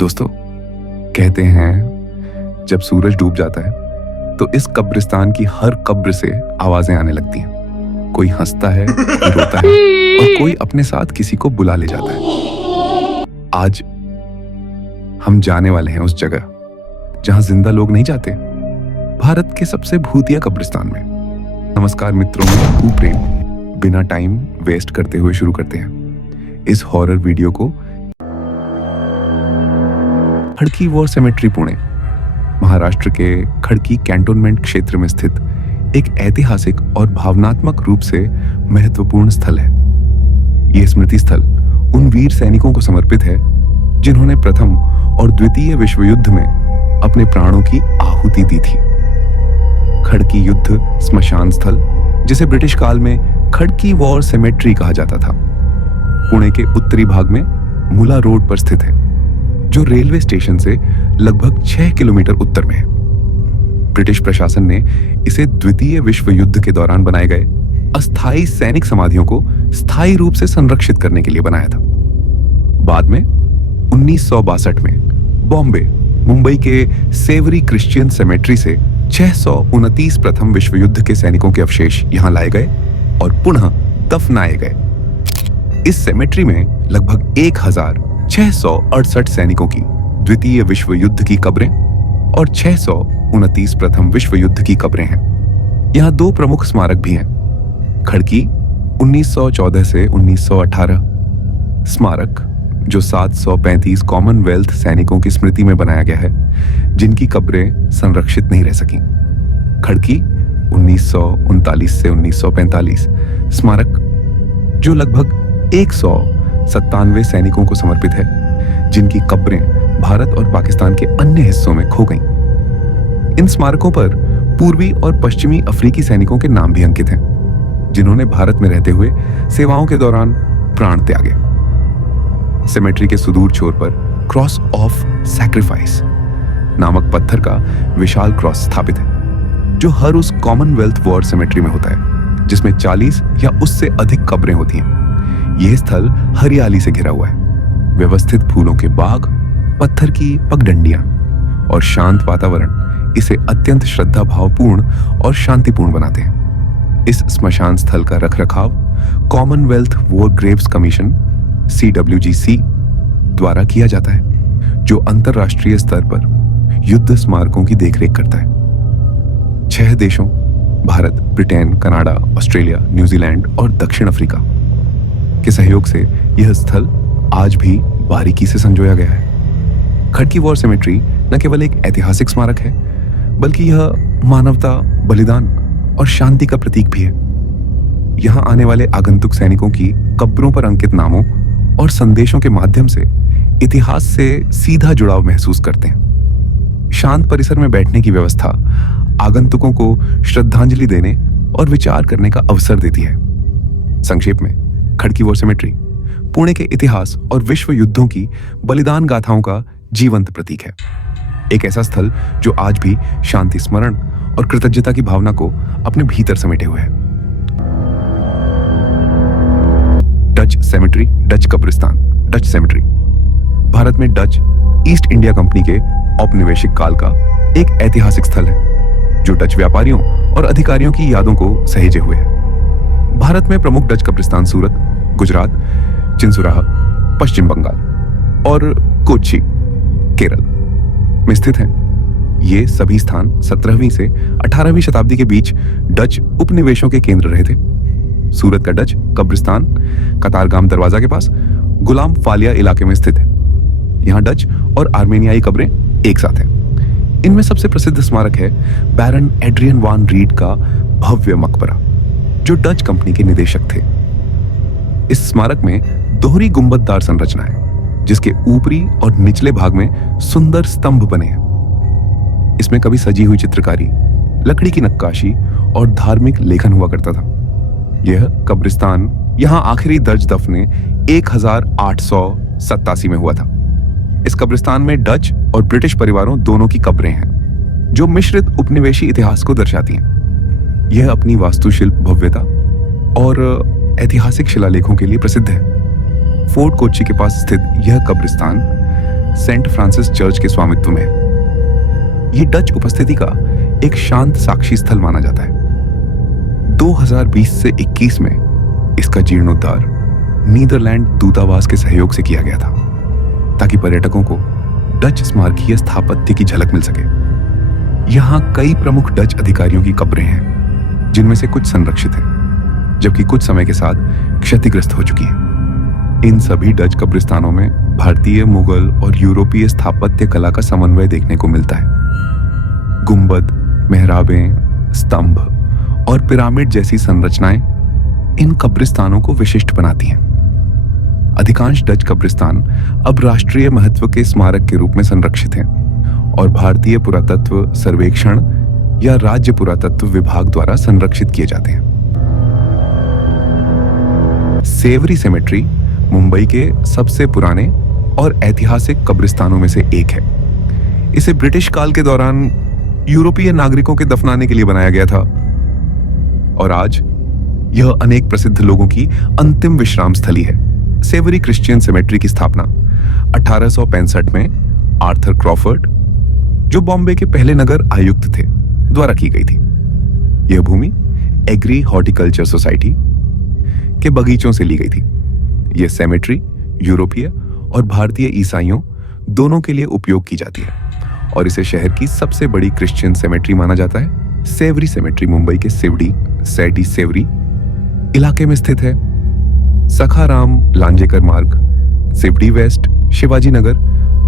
दोस्तों, कहते हैं जब सूरज डूब जाता है तो इस कब्रिस्तान की हर कब्र से आवाजें आने लगती हैं। कोई हंसता है, कोई रोता है और कोई अपने साथ किसी को बुला ले जाता है। आज हम जाने वाले हैं उस जगह जहां जिंदा लोग नहीं जाते, भारत के सबसे भूतिया कब्रिस्तान में। नमस्कार मित्रों, मैं हूं प्रेम। बिना टाइम वेस्ट करते हुए शुरू करते हैं इस हॉरर वीडियो को। खड़की वॉर सेमेट्री, पुणे, महाराष्ट्र के खड़की कैंटोनमेंट क्षेत्र में स्थित एक ऐतिहासिक और भावनात्मक रूप से महत्वपूर्ण स्थल है। यह स्मृति स्थल उन वीर सैनिकों को समर्पित है जिन्होंने प्रथम और द्वितीय विश्व युद्ध में अपने प्राणों की आहुति दी थी। खड़की युद्ध स्मशान स्थल, जिसे ब्रिटिश काल में खड़की वॉर सेमेट्री कहा जाता था, पुणे के उत्तरी भाग में मुला रोड पर स्थित है, जो रेलवे स्टेशन से लगभग 6 किलोमीटर उत्तर में है। ब्रिटिश प्रशासन ने इसे द्वितीय विश्व युद्ध के दौरान बनाए गए अस्थायी सैनिक समाधियों को स्थायी रूप से संरक्षित करने के लिए बनाया था। बाद में 1962 में बॉम्बे, मुंबई के सेवरी क्रिश्चियन सेमेट्री से 629 प्रथम विश्व युद्ध के सैनिकों के अवशेष यहां लाए गए और पुनः दफनाए गए। इस सेमेट्री में लगभग 1668 सैनिकों की द्वितीय विश्व युद्ध की कब्रें और 629 प्रथम विश्व युद्ध की कब्रें हैं। यहाँ दो प्रमुख स्मारक भी हैं। खड़की 1914 से 1918 स्मारक, जो 735 कॉमनवेल्थ सैनिकों की स्मृति में बनाया गया है, जिनकी कब्रें संरक्षित नहीं रह सकी। खड़की 1939 से 1945 स्मारक, जो लगभग 197 सैनिकों को समर्पित है, जिनकी कब्रें भारत और पाकिस्तान के अन्य हिस्सों में खो गईं। इन स्मारकों पर पूर्वी और पश्चिमी अफ्रीकी सैनिकों के नाम भी अंकित हैं, जिन्होंने भारत में रहते हुए सेवाओं के दौरान प्राण त्यागे। सेमेट्री के सुदूर छोर पर क्रॉस ऑफ सैक्रिफाइस नामक पत्थर का विशाल क्रॉस स्थापित है, जो हर उस कॉमनवेल्थ वॉर सेमेट्री में होता है जिसमें 40 या उससे अधिक कब्रें होती हैं। यह स्थल हरियाली से घिरा हुआ है। व्यवस्थित फूलों के बाग, पत्थर की पगडंडियां और शांत वातावरण इसे अत्यंत श्रद्धा भावपूर्ण और शांतिपूर्ण बनाते हैं। इस स्मशान स्थल का रखरखाव Commonwealth war Graves commission CWGC द्वारा किया जाता है, जो अंतरराष्ट्रीय स्तर पर युद्ध स्मारकों की देखरेख करता है। 6 देशों Bharat, Britain, Canada, Australia, New Zealand और दक्षिण अफ्रीका के सहयोग से यह स्थल आज भी बारीकी से संजोया गया है। खड़की वॉर सेमेट्री न केवल एक ऐतिहासिक स्मारक है, बल्कि यह मानवता, बलिदान और शांति का प्रतीक भी है। यहाँ आने वाले आगंतुक सैनिकों की कब्रों पर अंकित नामों और संदेशों के माध्यम से इतिहास से सीधा जुड़ाव महसूस करते हैं। शांत परिसर में बैठने की व्यवस्था आगंतुकों को श्रद्धांजलि देने और विचार करने का अवसर देती है। संक्षेप में, खड़की वॉर सेमेट्री पुणे के इतिहास और विश्व युद्धों की बलिदान गाथाओं का जीवंत प्रतीक है। एक ऐसा स्थल जो आज भी शांति, स्मरण और कृतज्ञता की भावना को अपने भीतर समेटे हुए है। डच सेमेट्री, डच कब्रिस्तान, डच सेमेट्री भारत में डच ईस्ट इंडिया कंपनी के औपनिवेशिक काल का एक ऐतिहासिक स्थल है, जो डच व्यापारियों और अधिकारियों की यादों को सहेजे हुए है। भारत में प्रमुख डच कब्रिस्तान सूरत, गुजरात, चिंसुराह, पश्चिम बंगाल और कोच्चि, केरल में स्थित हैं। ये सभी स्थान 17वीं से 18वीं शताब्दी के बीच डच उपनिवेशों के केंद्र रहे थे। सूरत का डच कब्रिस्तान कतारगाम दरवाजा के पास गुलाम फालिया इलाके में स्थित है। यहाँ डच और आर्मेनियाई कब्रें एक साथ हैं। इनमें सबसे प्रसिद्ध स्मारक है बैरन एड्रियन वान रीड का भव्य मकबरा, जो डच कंपनी के निदेशक थे। इस स्मारक में दोहरी गुंबददार संरचना है, जिसके ऊपरी और निचले भाग में सुंदर स्तंभ बने हैं। इसमें कभी सजी हुई चित्रकारी, लकड़ी की नक्काशी और धार्मिक लेखन हुआ करता था। यह कब्रिस्तान यहां आखिरी दर्ज दफने 1887 में हुआ था। इस कब्रिस्तान में डच और ब्रिटिश परिवारों दोनों की कब्रें हैं, जो मिश्रित उपनिवेशी इतिहास को दर्शाती हैं। यह अपनी वास्तुशिल्प भव्यता और ऐतिहासिक शिलालेखों के लिए प्रसिद्ध है। फोर्ट कोच्चि के पास स्थित यह कब्रिस्तान सेंट फ्रांसिस चर्च के स्वामित्व में है। ये डच उपस्थिति का एक शांत साक्षी स्थल माना जाता है। 2020 से 21 में इसका जीर्णोद्धार नीदरलैंड दूतावास के सहयोग से किया गया था, ताकि पर्यटकों को डच स्मारकीय स्थापत्य की झलक मिल सके। यहाँ कई प्रमुख डच अधिकारियों की कब्रें हैं, जिनमें से कुछ संरक्षित हैं, जबकि कुछ समय के साथ क्षतिग्रस्त हो चुकी हैं। इन सभी डच कब्रिस्तानों में भारतीय, मुगल और यूरोपीय स्थापत्य कला का समन्वय देखने को मिलता है। गुंबद, मेहराबें, स्तंभ और पिरामिड जैसी संरचनाएं इन कब्रिस्तानों को विशिष्ट बनाती हैं। अधिकांश डच कब्रिस्तान अब राष्ट्रीय महत्व के स्मारक के रूप में संरक्षित हैं और भारतीय पुरातत्व सर्वेक्षण या राज्य पुरातत्व विभाग द्वारा संरक्षित किए जाते हैं। सेवरी सेमेट्री मुंबई के सबसे पुराने और ऐतिहासिक कब्रिस्तानों में से एक है। इसे ब्रिटिश काल के दौरान यूरोपीय नागरिकों के दफनाने के लिए बनाया गया था और आज यह अनेक प्रसिद्ध लोगों की अंतिम विश्राम स्थली है। सेवरी क्रिश्चियन सेमेट्री की स्थापना 1865 में आर्थर क्रॉफर्ड, जो बॉम्बे के पहले नगर आयुक्त थे, द्वारा की गई थी। यह भूमि एग्री हॉर्टिकल्चर सोसाइटी के बगीचों से ली गई थी। यह सेमेट्री यूरोपीय और भारतीय ईसाइयों दोनों के लिए उपयोग की जाती है और इसे शहर की सबसे बड़ी क्रिश्चियन सेमेट्री माना जाता है। सेवरी सेमेट्री मुंबई के सिवड़ी सैटी सेवरी इलाके में स्थित है। सखाराम लांजेकर मार्ग, सिवड़ी वेस्ट, शिवाजी नगर,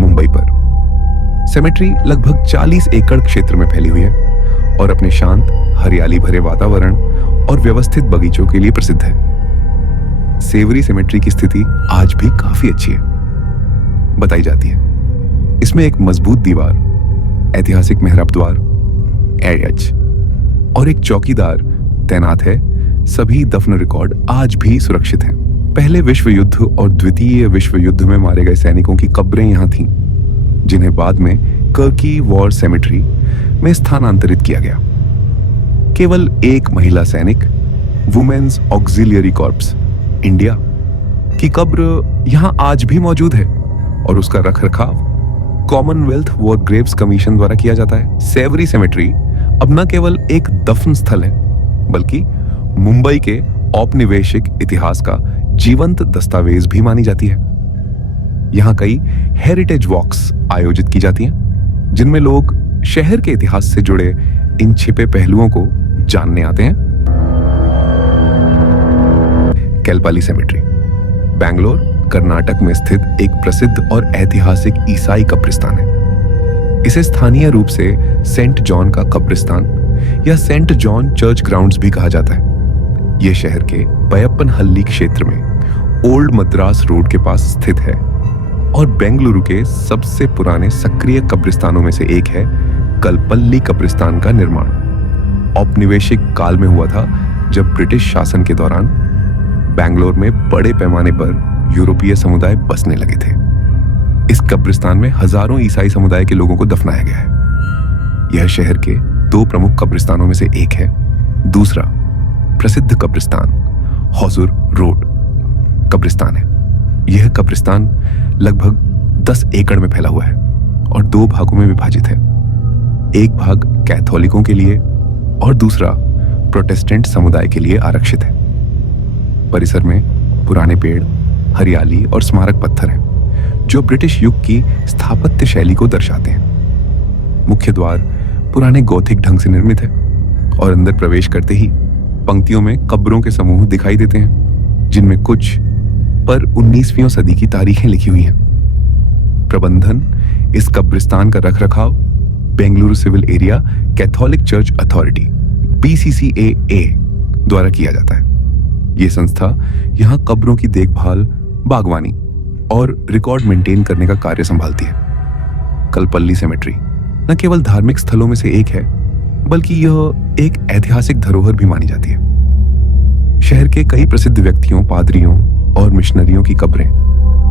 मुंबई पर। सेमेट्री लगभग 40 एकड़ क्षेत्र में फैली हुई है और अपने शांत, हरियाली भरे वातावरण और व्यवस्थित बगीचों के लिए प्रसिद्ध है। सेवरी सेमेट्री की स्थिति आज भी काफी अच्छी है, बताई जाती है। इसमें एक मजबूत दीवार, ऐतिहासिक मेहराब द्वार, एच और एक चौकीदार तैनात है। सभी दफन रिकॉर्ड आज भी सुरक्षित हैं। पहले विश्व युद्ध और द्वितीय विश्व युद्ध में मारे गए सैनिकों की कब्रें यहां थीं, जिन्हें बाद में कर्की वॉर सेमेट्री में स्थानांतरित किया गया। केवल एक महिला सैनिक, वुमेन्स ऑक्सिलियरी कॉर्प्स इंडिया की कब्र यहां आज भी मौजूद है और उसका रखरखाव कॉमनवेल्थ वॉर ग्रेव्स कमीशन द्वारा किया जाता है। सेवरी सेमेट्री अब न केवल एक दफन स्थल है, बल्कि मुंबई के औपनिवेशिक इतिहास का जीवंत दस्तावेज भी मानी जाती है। यहां कई हेरिटेज वॉक्स आयोजित की जाती हैं, जिनमें लोग शहर के इतिहास से जुड़े इन छिपे पहलुओं को जानने आते हैं। केलपाली सेमेट्री बैंगलोर, कर्नाटक में स्थित एक प्रसिद्ध और ऐतिहासिक ईसाई कब्रिस्तान है। इसे स्थानीय रूप से सेंट जॉन का कब्रिस्तान या सेंट जॉन चर्च ग्राउंड्स भी कहा जाता है। यह शहर के पयप्पनहल्ली क्षेत्र में ओल्ड मद्रास रोड के पास स्थित है और बेंगलुरु के सबसे पुराने सक्रिय कब्रिस्तानों में से एक है। कलपल्ली कब्रिस्तान का निर्माण औपनिवेशिक काल में हुआ था, जब ब्रिटिश शासन के दौरान बेंगलोर में बड़े पैमाने पर यूरोपीय समुदाय बसने लगे थे। इस कब्रिस्तान में हजारों ईसाई समुदाय के लोगों को दफनाया गया है। यह शहर के 2 प्रमुख कब्रिस्तानों में से एक है। दूसरा प्रसिद्ध कब्रिस्तान हौजुर रोड कब्रिस्तान है। यह कब्रिस्तान लगभग 10 एकड़ में फैला हुआ है और 2 भागों में विभाजित है। एक भाग कैथोलिकों के लिए और दूसरा प्रोटेस्टेंट समुदाय के लिए आरक्षित है। परिसर में पुराने पेड़, हरियाली और स्मारक पत्थर हैं, जो ब्रिटिश युग की स्थापत्य शैली को दर्शाते हैं। मुख्य द्वार पुराने गोथिक ढंग से निर्मित है और अंदर प्रवेश करते ही पंक्तियों में कब्रों के समूह दिखाई देते हैं, जिनमें कुछ पर 19वीं सदी की तारीखें लिखी हुई हैं। प्रबंधन इस कब्रिस्तान का रखरखाव Bengaluru civil area Catholic church authority BCCAA द्वारा किया जाता है। यह संस्था यहां कब्रों की देखभाल, बागवानी और रिकॉर्ड मेंटेन करने का कार्य संभालती है। कलपल्ली सेमेट्री न केवल धार्मिक स्थलों में से एक है, बल्कि यह एक ऐतिहासिक धरोहर भी मानी जाती है। शहर के कई प्रसिद्ध व्यक्तियों, पादरियों और मिशनरियों की कब्रें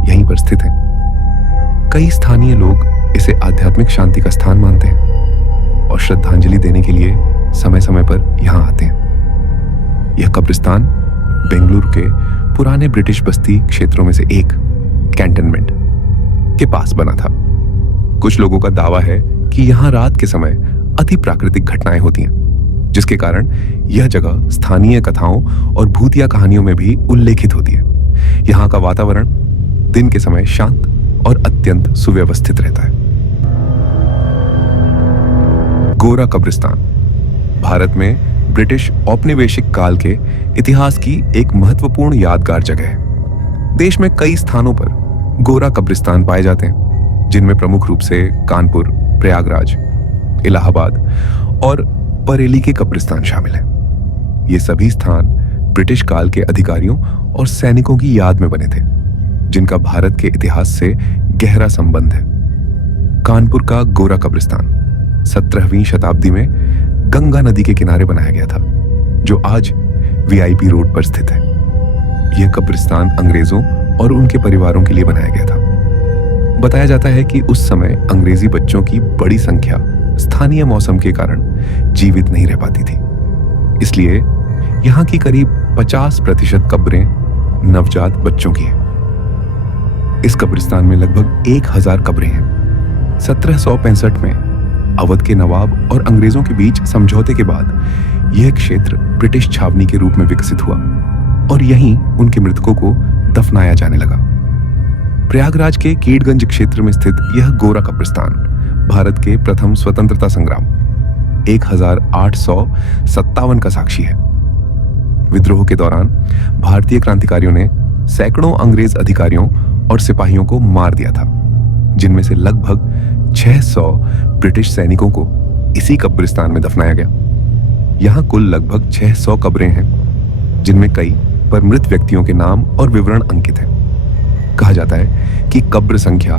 यहीं पर स्थित हैं। कई स्थानीय लोग इसे आध्यात्मिक शांति का स्थान मानते हैं और श्रद्धांजलि देने के लिए समय समय पर यहां आते हैं। यह कब्रिस्तान बेंगलुरु के पुराने ब्रिटिश बस्ती क्षेत्रों में से एक कैंटनमेंट के पास बना था। कुछ लोगों का दावा है कि यहाँ रात के समय अति प्राकृतिक घटनाएं होती हैं, जिसके कारण यह जगह स्थानीय कथाओं और भूतिया कहानियों में भी उल्लेखित होती है। यहाँ का वातावरण दिन के समय शांत और अत्यंत सुव्यवस्थित रहता है। गोरा कब्रिस्तान भारत में ब्रिटिश औपनिवेशिक काल के इतिहास की एक महत्वपूर्ण यादगार जगह है। देश में कई स्थानों पर गोरा कब्रिस्तान पाए जाते हैं, जिनमें प्रमुख रूप से कानपुर, प्रयागराज, इलाहाबाद और बरेली के कब्रिस्तान शामिल हैं। ये सभी स्थान ब्रिटिश काल के अधिकारियों और सैनिकों की याद में बने थे, जिनका भारत के इतिहास से गहरा संबंध है। कानपुर का गोरा कब्रिस्तान 17वीं शताब्दी में गंगा नदी के किनारे बनाया गया था, जो आज वीआईपी रोड पर स्थित है। यह कब्रिस्तान अंग्रेजों और उनके परिवारों के लिए बनाया गया था। बताया जाता है कि उस समय अंग्रेजी बच्चों की बड़ी संख्या स्थानीय मौसम के कारण जीवित नहीं रह पाती थी, इसलिए यहाँ की करीब 50% कब्रें नवजात बच्चों की हैं। इस कब्रिस्तान में लगभग 1000 कब्रें हैं। 1765 में अवध के नवाब और अंग्रेजों के बीच समझौते के बाद यह क्षेत्र ब्रिटिश छावनी के रूप में विकसित हुआ और यहीं उनके मृतकों को दफनाया जाने लगा। प्रयागराज के कीडगंज क्षेत्र में स्थित यह गोरा कब्रिस्तान भारत के प्रथम स्वतंत्रता संग्राम 1857 का साक्षी है। विद्रोह के दौरान भारतीय क्रांतिकारियों ने सैकड़ों अंग्रेज अधिकारियों और सिपाहियों को मार दिया था, जिनमें से लगभग 600 ब्रिटिश सैनिकों को इसी कब्रिस्तान में दफनाया गया। यहाँ कुल लगभग 600 कब्रें हैं, जिनमें कई पर मृत व्यक्तियों के नाम और विवरण अंकित हैं। कहा जाता है कि कब्र संख्या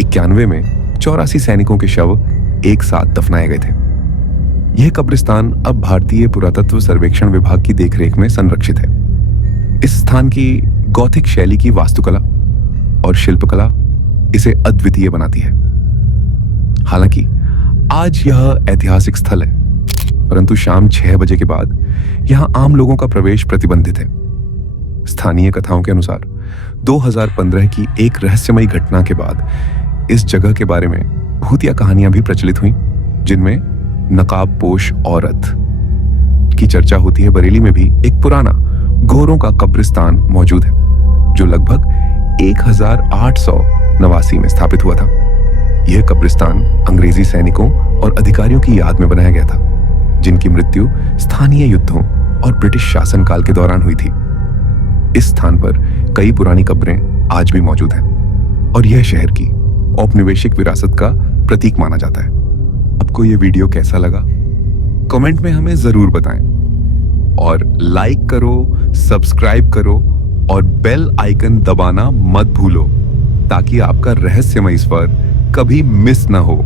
91 में 84 सैनिकों के शव एक साथ दफनाए गए थे। यह कब्रिस्तान अब भारतीय पुरातत्व सर्वेक्षण विभाग की देखरेख में संरक्षित है। इस स्थान की गौथिक शैली की वास्तुकला और शिल्पकला इसे अद्वितीय बनाती है। हालांकि आज यह ऐतिहासिक स्थल है, परंतु शाम 6 बजे के बाद यहां आम लोगों का प्रवेश प्रतिबंधित है। स्थानीय कथाओं के अनुसार 2015 की एक रहस्यमयी घटना के बाद इस जगह के बारे में भूतिया कहानियां भी प्रचलित हुई, जिनमें नकाबपोश औरत की चर्चा होती है। बरेली में भी एक पुराना गोरों का कब्रिस्तान मौजूद है, जो लगभग 1889 में स्थापित हुआ था। यह कब्रिस्तान अंग्रेजी सैनिकों और अधिकारियों की याद में बनाया गया था, जिनकी मृत्यु स्थानीय युद्धों और ब्रिटिश शासनकाल के दौरान हुई थी। इस स्थान पर कई पुरानी कब्रें आज भी मौजूद हैं और यह शहर की औपनिवेशिक विरासत का प्रतीक माना जाता है। आपको यह वीडियो कैसा लगा? कमेंट में हमें जरूर बताएं और लाइक करो, सब्सक्राइब करो और बेल आइकन दबाना मत भूलो, ताकि आपका रहस्यमय सफर कभी मिस ना हो।